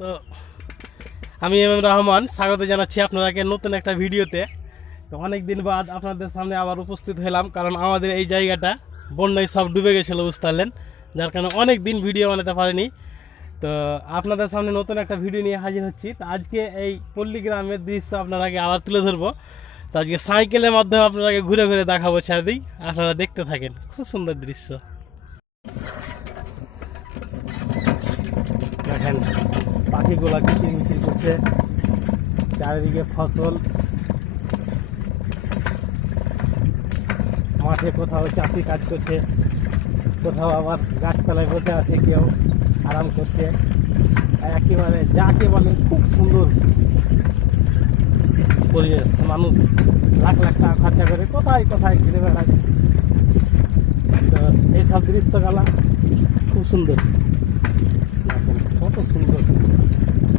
তো আমি M M Rahman স্বাগত জানাচ্ছি আপনাদেরকে নতুন একটা ভিডিওতে। তো অনেক দিন বাদ আপনাদের সামনে আবার উপস্থিত হলাম, কারণ আমাদের এই জায়গাটা বন্যায় সব ডুবে গেছিলো, বুঝতে পারলেন, যার কারণে অনেক দিন ভিডিও বানাতে পারিনি। তো আপনাদের সামনে নতুন একটা ভিডিও নিয়ে হাজির হচ্ছি। তো আজকে এই পল্লী গ্রামের দৃশ্য আপনারাকে আবার তুলে ধরবো। তো আজকে সাইকেলের মাধ্যমে আপনারাকে ঘুরে ঘুরে দেখাবো চারদিক, আপনারা দেখতে থাকেন, খুব সুন্দর দৃশ্য। দেখেন পাখিগুলা কিচিরমিচির করছে, চারিদিকে ফসল, মাঠে কোথাও চাষি কাজ করছে, কোথাও আবার গাছতলায় বসে আছে, কেউ আরাম করছে। একেবারে যাকে বলে খুব সুন্দর পরিবেশ। মানুষ লাখ লাখ টাকা খরচা করে কোথায় কোথায় ঘুরে বেড়ায়। তো এইসব দৃশ্যগুলা খুব সুন্দর, কত সুন্দর,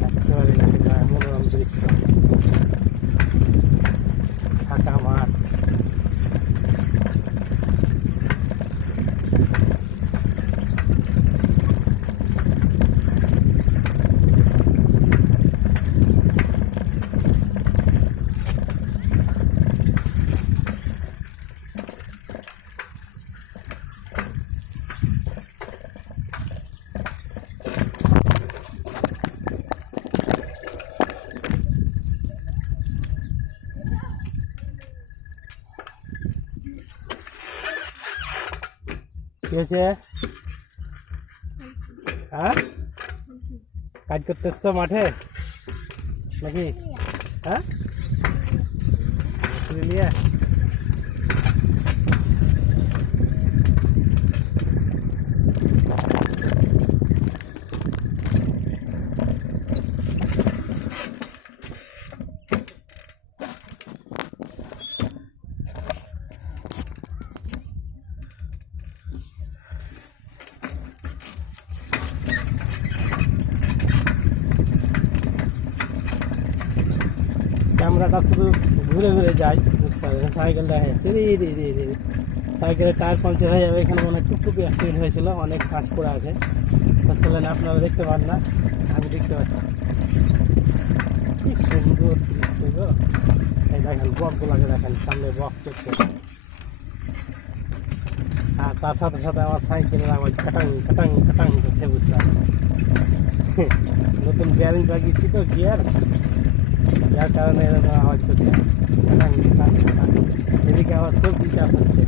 একেবারে মনোরম দৃশ্য। ফাঁকা মাঠ, কি হয়েছে? হ্যাঁ, কাজ করতে এসছো মাঠে নাকি? হ্যাঁ, নিয়ে ক্যামেরাটা শুধু ঘুরে ঘুরে যায়, বুঝতে পারবেন। সাইকেল দেখা যাচ্ছে, রে রে রে রে, সাইকেলের টায়ার পাঞ্চার হয়ে যাবে। এখানে অনেক টুকটুকি অ্যাক্সিডেন্ট হয়েছিল, অনেক কাজ পড়ে আছে, বুঝতে না, আপনারা দেখতে পান না, আমি দেখতে পাচ্ছি। কি সুন্দর দৃশ্য গো! এই দেখেন বকগুলাকে, দেখেন সামনে বক করছে, আর তার সাথে সাথে আমার সাইকেলের আওয়াজ কাটাং কাটাং কাটাং করছে, বুঝতে পারবেন। নতুন গিয়ারিং লাগিয়েছি তো, গিয়ার, যার কারণে এরকম আওয়াজ করছে। এদিকে আবার সবজি চাষ হচ্ছে।